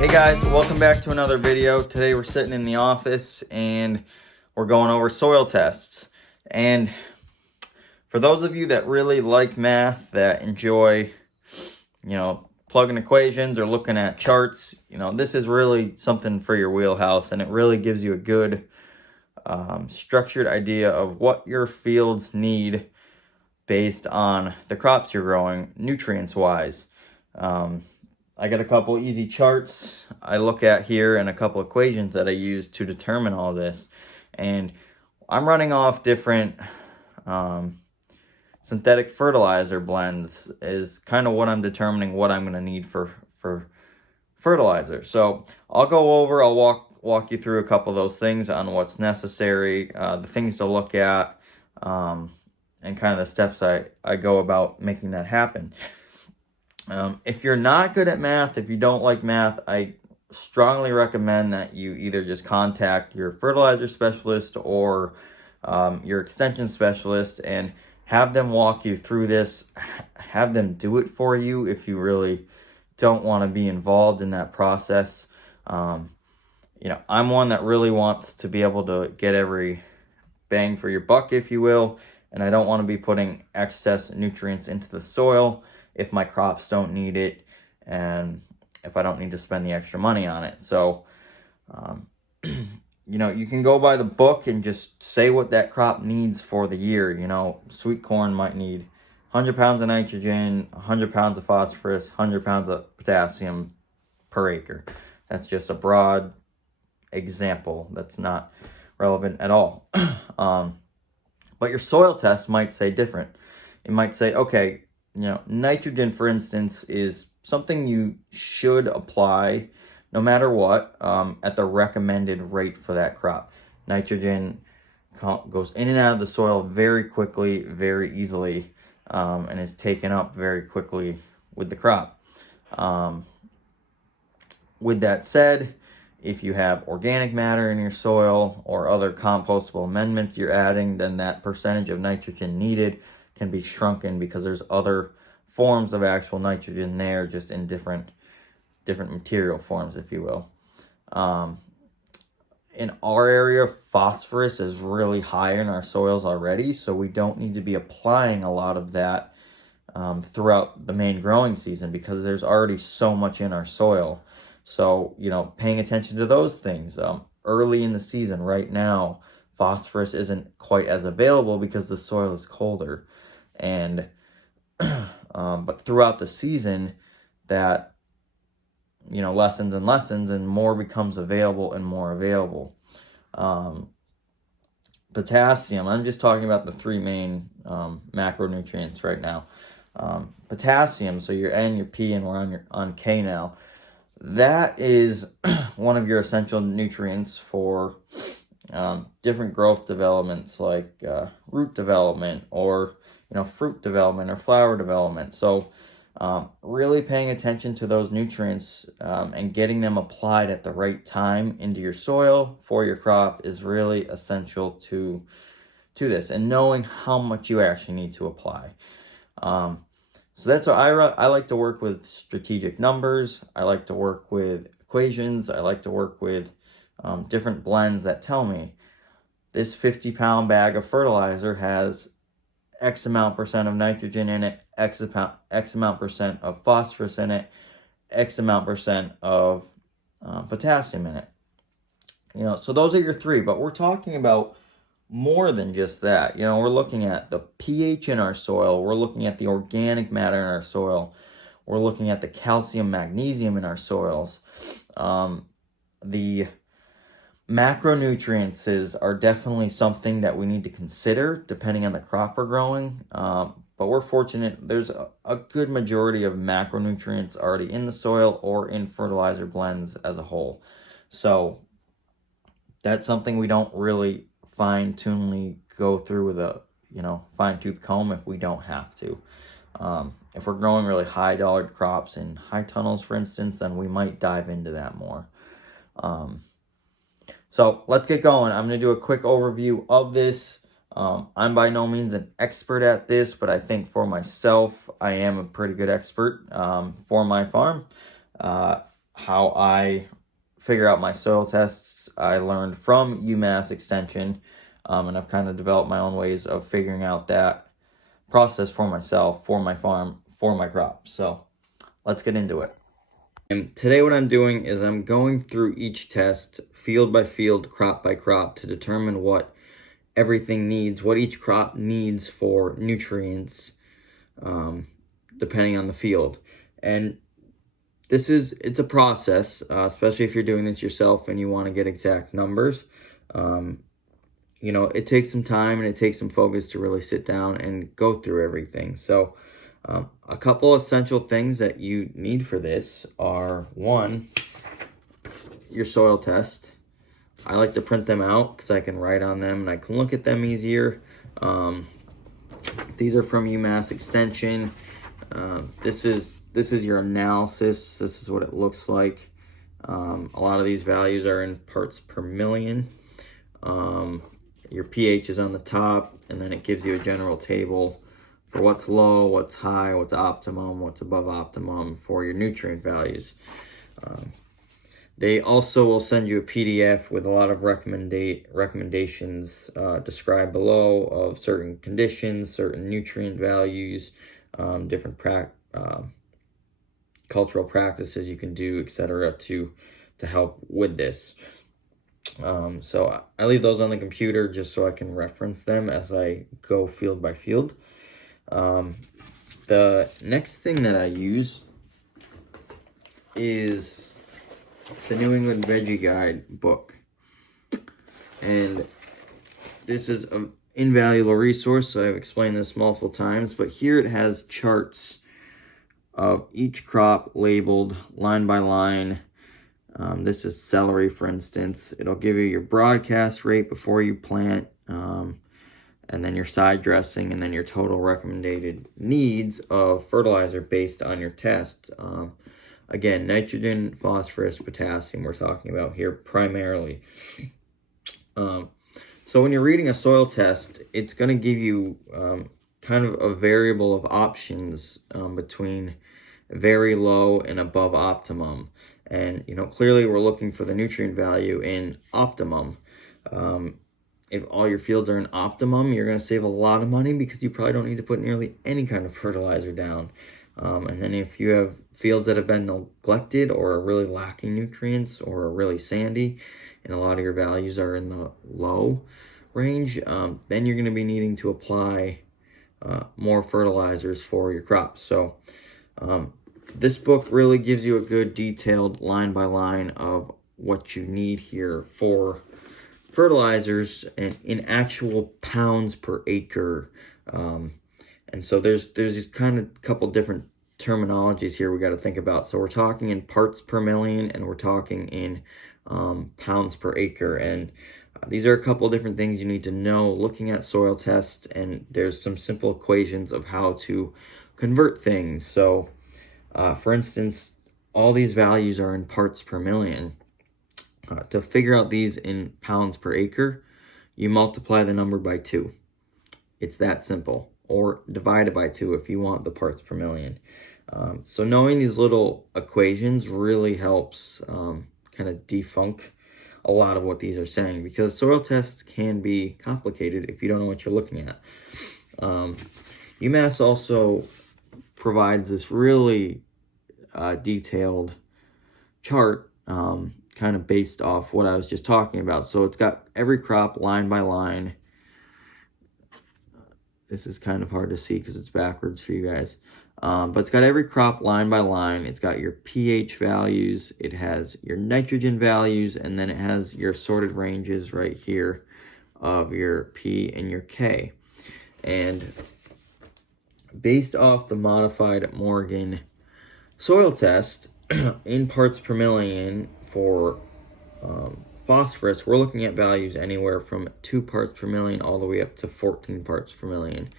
Hey guys, welcome back to another video. Today we're sitting in the office and we're going over soil tests. And for those of you that really like math, that enjoy, plugging equations or looking at charts, this is really something for your wheelhouse, and it really gives you a good structured idea of what your fields need based on the crops you're growing, nutrients-wise. I got a couple easy charts I look at here and a couple equations that I use to determine all this. And I'm running off different synthetic fertilizer blends is kind of what I'm determining what I'm going to need for fertilizer. So I'll walk you through a couple of those things on what's necessary, the things to look at, and kind of the steps I go about making that happen. If you're not good at math, if you don't like math, I strongly recommend that you either just contact your fertilizer specialist or your extension specialist and have them walk you through this. Have them do it for you if you really don't want to be involved in that process. I'm one that really wants to be able to get every bang for your buck, if you will, and I don't want to be putting excess nutrients into the soil if my crops don't need it and if I don't need to spend the extra money on it. So, you can go by the book and just say what that crop needs for the year. Sweet corn might need 100 pounds of nitrogen, 100 pounds of phosphorus, 100 pounds of potassium per acre. That's just a broad example that's not relevant at all. But your soil test might say different. It might say, okay, nitrogen, for instance, is something you should apply no matter what at the recommended rate for that crop. Nitrogen goes in and out of the soil very quickly, very easily, and is taken up very quickly with the crop. With that said, if you have organic matter in your soil or other compostable amendments you're adding, then that percentage of nitrogen needed can be shrunken because there's other forms of actual nitrogen there, just in different material forms, if you will. In our area, phosphorus is really high in our soils already, so we don't need to be applying a lot of that throughout the main growing season because there's already so much in our soil. So, paying attention to those things. Early in the season, right now, phosphorus isn't quite as available because the soil is colder. And but throughout the season, that lessens and more becomes available and more available. Potassium, I'm just talking about the three main macronutrients right now. Potassium, so your N, your P, and we're on K now. That is one of your essential nutrients for different growth developments like root development or fruit development or flower development. So really paying attention to those nutrients and getting them applied at the right time into your soil for your crop is really essential to this, and knowing how much you actually need to apply. So that's what I like to work with strategic numbers. I like to work with equations. I like to work with different blends that tell me this 50-pound bag of fertilizer has X amount percent of nitrogen in it, X amount percent of phosphorus in it, X amount percent of potassium in it. So those are your three, but we're talking about more than just that. We're looking at the pH in our soil. We're looking at the organic matter in our soil. We're looking at the calcium, magnesium in our soils. The macronutrients are definitely something that we need to consider depending on the crop we're growing. But we're fortunate there's a good majority of macronutrients already in the soil or in fertilizer blends as a whole. So that's something we don't really fine-tunedly go through with a fine-tooth comb if we don't have to. If we're growing really high-dollar crops in high tunnels, for instance, then we might dive into that more. So let's get going. I'm going to do a quick overview of this. I'm by no means an expert at this, but I think for myself, I am a pretty good expert for my farm. how I figure out my soil tests, I learned from UMass Extension, and I've kind of developed my own ways of figuring out that process for myself, for my farm, for my crops. So let's get into it. And today what I'm doing is I'm going through each test, field by field, crop by crop, to determine what everything needs, what each crop needs for nutrients, depending on the field. And it's a process, especially if you're doing this yourself and you want to get exact numbers. It takes some time and it takes some focus to really sit down and go through everything. So a couple essential things that you need for this are, one, your soil test. I like to print them out because I can write on them and I can look at them easier. These are from UMass Extension. This is your analysis. This is what it looks like. A lot of these values are in parts per million. Your pH is on the top, and then it gives you a general table for what's low, what's high, what's optimum, what's above optimum for your nutrient values. They also will send you a PDF with a lot of recommendations described below of certain conditions, certain nutrient values, different cultural practices you can do, etc., to help with this. So I leave those on the computer just so I can reference them as I go field by field. The next thing that I use is the New England Veggie Guide book. And this is an invaluable resource. I've explained this multiple times, but here it has charts of each crop labeled line by line. This is celery, for instance. It'll give you your broadcast rate before you plant, and then your side dressing, and then your total recommended needs of fertilizer based on your test. Again, nitrogen, phosphorus, potassium we're talking about here primarily. So when you're reading a soil test, it's going to give you kind of a variable of options between very low and above optimum. And, clearly we're looking for the nutrient value in optimum. If all your fields are in optimum, you're going to save a lot of money because you probably don't need to put nearly any kind of fertilizer down. And then if you have fields that have been neglected or are really lacking nutrients or are really sandy and a lot of your values are in the low range, then you're going to be needing to apply more fertilizers for your crops. So this book really gives you a good detailed line by line of what you need here for fertilizers and in actual pounds per acre. And so there's these kind of couple different terminologies here we got to think about. So we're talking in parts per million and we're talking in pounds per acre. And these are a couple different things you need to know looking at soil tests, and there's some simple equations of how to convert things. So for instance, all these values are in parts per million. To figure out these in pounds per acre, you multiply the number by 2. It's that simple. Or divide it by 2 if you want the parts per million. So knowing these little equations really helps kind of defunk a lot of what these are saying, because soil tests can be complicated if you don't know what you're looking at. UMass also provides this really detailed chart kind of based off what I was just talking about. So it's got every crop line by line. This is kind of hard to see because it's backwards for you guys. But it's got every crop line by line. It's got your pH values. It has your nitrogen values. And then it has your sorted ranges right here of your P and your K. And based off the modified Morgan soil test, in parts per million for phosphorus, we're looking at values anywhere from 2 parts per million all the way up to 14 parts per million.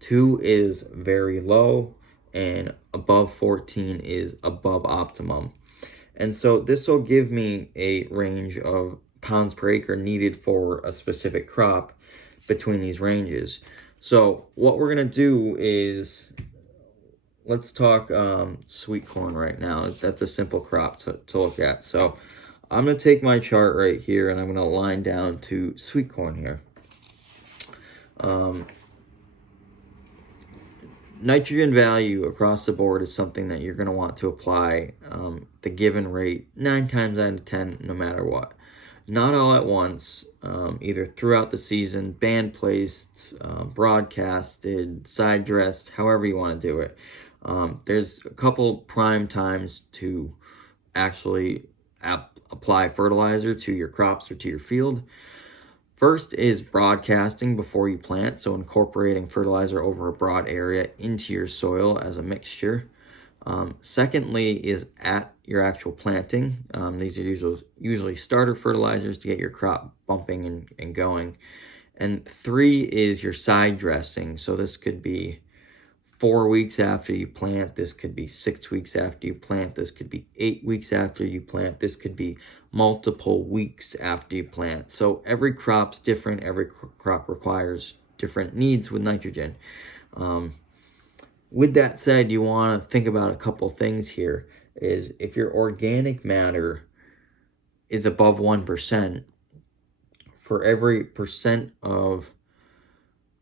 2 is very low, and above 14 is above optimum. And so this will give me a range of pounds per acre needed for a specific crop between these ranges. So what we're going to do is let's talk sweet corn right now. That's a simple crop to look at. So I'm going to take my chart right here and I'm going to line down to sweet corn here. Nitrogen value across the board is something that you're going to want to apply the given rate 9 times out of 10, no matter what. Not all at once, either throughout the season, band placed, broadcasted, side dressed, however you want to do it. There's a couple prime times to actually apply fertilizer to your crops or to your field. First is broadcasting before you plant, so incorporating fertilizer over a broad area into your soil as a mixture. Secondly is at your actual planting. These are usually starter fertilizers to get your crop bumping and going. And 3 is your side dressing. So this could be 4 weeks after you plant. This could be 6 weeks after you plant. This could be 8 weeks after you plant. This could be multiple weeks after you plant. So every crop's different. Every crop requires different needs with nitrogen. With that said, you want to think about a couple things here. Is if your organic matter is above 1%, for every percent of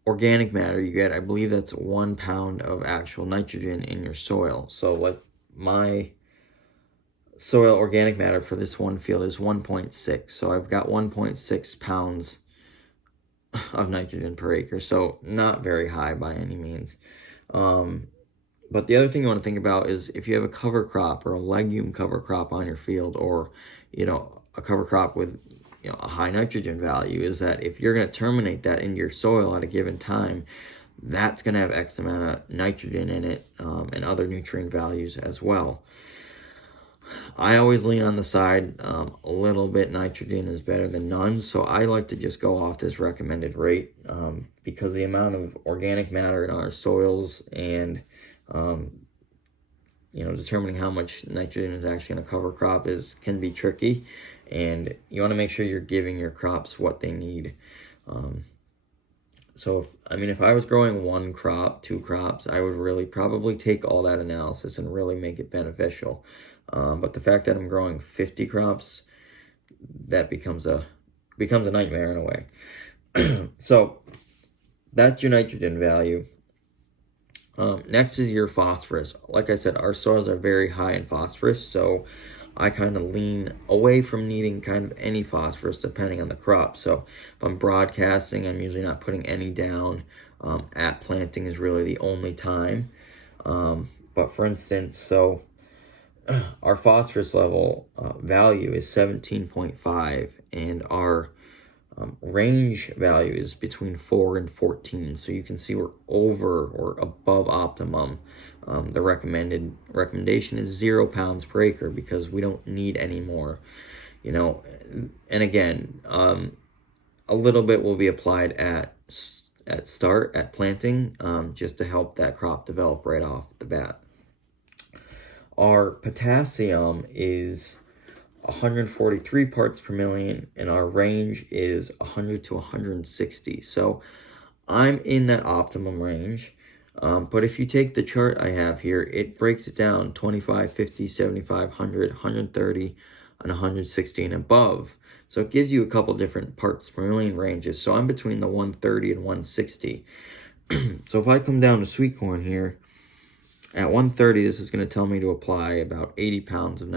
organic matter you get, I believe that's 1 pound of actual nitrogen in your soil. So like my soil organic matter for this one field is 1.6. So I've got 1.6 pounds of nitrogen per acre. So not very high by any means. But the other thing you want to think about is if you have a cover crop or a legume cover crop on your field, or, a cover crop with, a high nitrogen value, is that if you're going to terminate that into your soil at a given time, that's going to have X amount of nitrogen in it, and other nutrient values as well. I always lean on the side, a little bit nitrogen is better than none. So I like to just go off this recommended rate, because the amount of organic matter in our soils and, determining how much nitrogen is actually in a cover crop can be tricky. And you want to make sure you're giving your crops what they need. So if I was growing 1 crop, 2 crops, I would really probably take all that analysis and really make it beneficial. But the fact that I'm growing 50 crops, that becomes a nightmare in a way. So that's your nitrogen value. Next is your phosphorus. Like I said, our soils are very high in phosphorus, so I kind of lean away from needing kind of any phosphorus depending on the crop. So if I'm broadcasting, I'm usually not putting any down. At planting is really the only time. But for instance, so our phosphorus level value is 17.5, and our range value is between 4 and 14. So you can see we're over or above optimum. The recommendation is 0 pounds per acre because we don't need any more. And again, a little bit will be applied at planting, just to help that crop develop right off the bat. Our potassium is 143 parts per million, and our range is 100 to 160. So I'm in that optimum range. But if you take the chart I have here, it breaks it down 25, 50, 75, 100, 130, and 160 and above. So it gives you a couple different parts per million ranges. So I'm between the 130 and 160. So if I come down to sweet corn here, at 130, this is going to tell me to apply about 80 pounds of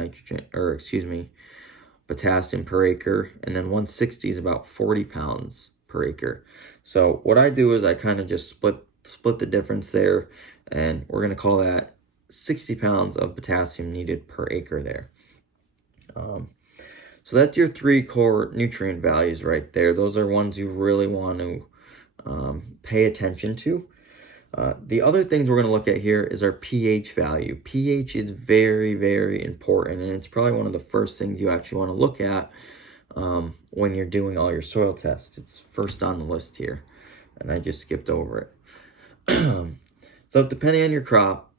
potassium per acre. And then 160 is about 40 pounds per acre. So what I do is I kind of just split the difference there. And we're going to call that 60 pounds of potassium needed per acre there. So that's your 3 core nutrient values right there. Those are ones you really want to pay attention to. The other things we're going to look at here is our pH value. pH is very, very important, and it's probably one of the first things you actually want to look at when you're doing all your soil tests. It's first on the list here, and I just skipped over it. So depending on your crop,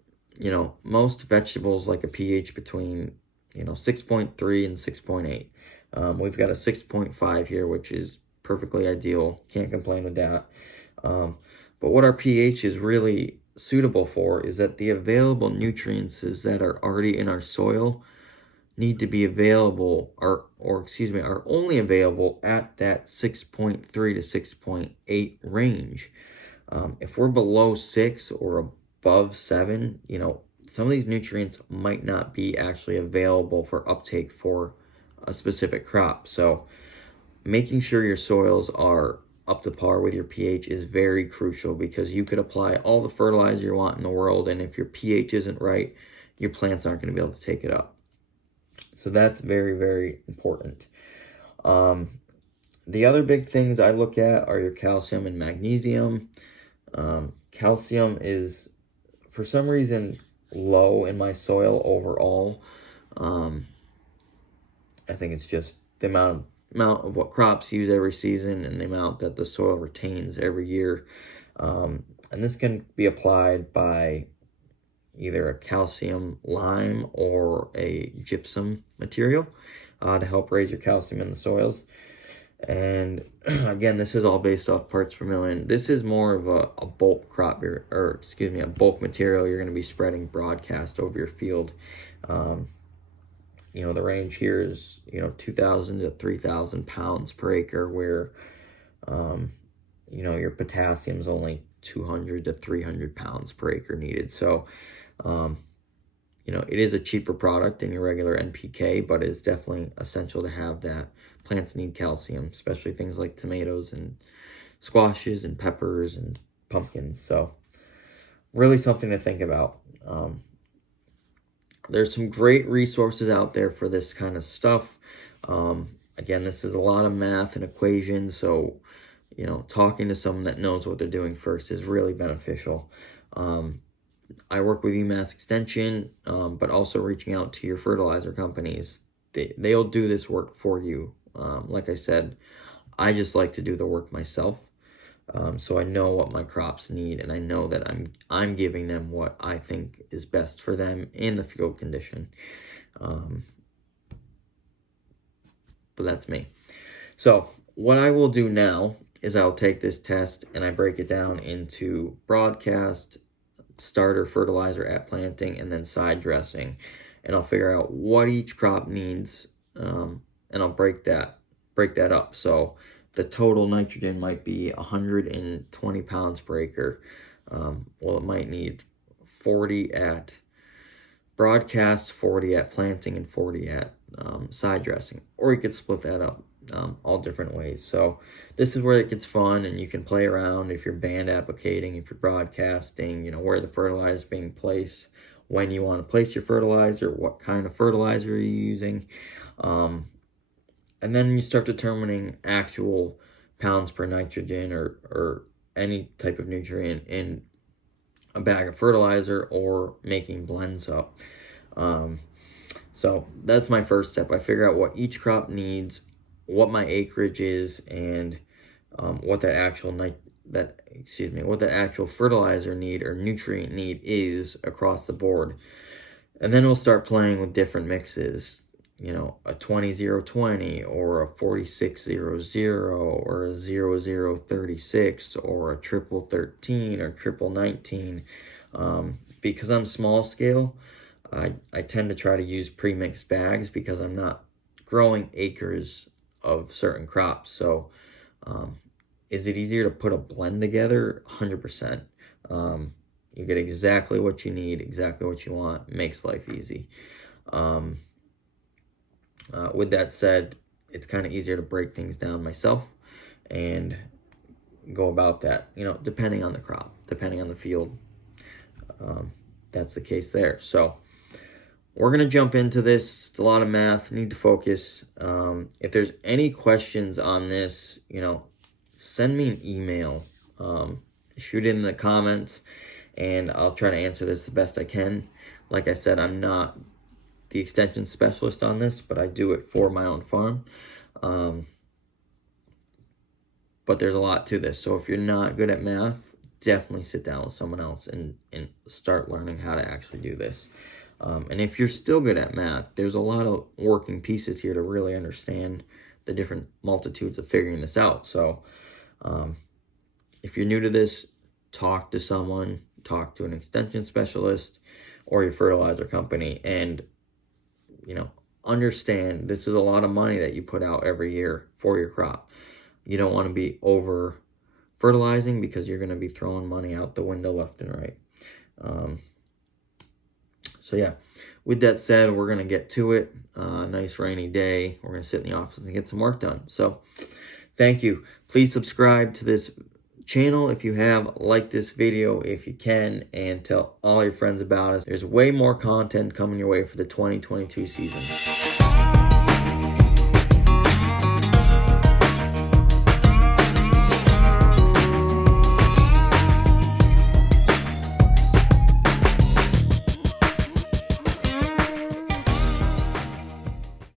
most vegetables like a pH between 6.3 and 6.8. We've got a 6.5 here, which is perfectly ideal. Can't complain with that. But what our pH is really suitable for is that the available nutrients that are already in our soil need to be available, are only available at that 6.3 to 6.8 range. If we're below 6 or above 7, some of these nutrients might not be actually available for uptake for a specific crop. So making sure your soils are up to par with your pH is very crucial, because you could apply all the fertilizer you want in the world, and if your pH isn't right, your plants aren't going to be able to take it up. So that's very, very important. The other big things I look at are your calcium and magnesium. Calcium is, for some reason, low in my soil overall. I think it's just the amount of what crops use every season and the amount that the soil retains every year. And this can be applied by either a calcium lime or a gypsum material to help raise your calcium in the soils. And again, this is all based off parts per million. This is more of a bulk crop, a bulk material you're going to be spreading broadcast over your field. The range here is 2,000 to 3,000 pounds per acre, where your potassium is only 200 to 300 pounds per acre needed. So it is a cheaper product than your regular NPK, but it's definitely essential to have that. Plants need calcium, especially things like tomatoes and squashes and peppers and pumpkins. So really something to think about. There's some great resources out there for this kind of stuff. Again, this is a lot of math and equations, so talking to someone that knows what they're doing first is really beneficial. I work with UMass Extension, but also reaching out to your fertilizer companies. They'll do this work for you. Like I said, I just like to do the work myself. So I know what my crops need, and I know that I'm giving them what I think is best for them in the field condition. But that's me. So what I will do now is I'll take this test and I break it down into broadcast, starter fertilizer at planting, and then side dressing. And I'll figure out what each crop needs, and I'll break that up. So the total nitrogen might be 120 pounds per acre. Well, it might need 40 at broadcast, 40 at planting, and 40 at side dressing. Or you could split that up all different ways. So this is where it gets fun, and you can play around if you're band applicating, if you're broadcasting, where the fertilizer is being placed, when you want to place your fertilizer, what kind of fertilizer you're using. And then you start determining actual pounds per nitrogen or any type of nutrient in a bag of fertilizer, or making blends up. So that's my first step. I figure out what each crop needs, what my acreage is, and what that actual fertilizer need or nutrient need is across the board. And then we'll start playing with different mixes. A 20-0-20 or a 46-0-0 or a 00-36 or a 13-13 or 19-19. Because I'm small scale, I tend to try to use pre-mixed bags because I'm not growing acres of certain crops. So is it easier to put a blend together? 100%. You get exactly what you need, exactly what you want. Makes life easy. With that said, it's kind of easier to break things down myself and go about that, depending on the crop, depending on the field. That's the case there. So we're going to jump into this. It's a lot of math. Need to focus. If there's any questions on this, send me an email. Shoot it in the comments, and I'll try to answer this the best I can. Like I said, I'm not the extension specialist on this, but I do it for my own farm. But there's a lot to this. So if you're not good at math, definitely sit down with someone else and start learning how to actually do this. And if you're still good at math, there's a lot of working pieces here to really understand the different multitudes of figuring this out. So if you're new to this, talk to someone, talk to an extension specialist or your fertilizer company and, you know, understand this is a lot of money that you put out every year for your crop. You don't want to be over fertilizing because you're going to be throwing money out the window left and right. So yeah, with that said, we're going to get to it. Nice rainy day. We're going to sit in the office and get some work done. So thank you. Please subscribe to this channel if you have, like this video if you can, and tell all your friends about it. There's way more content coming your way for the 2022 season.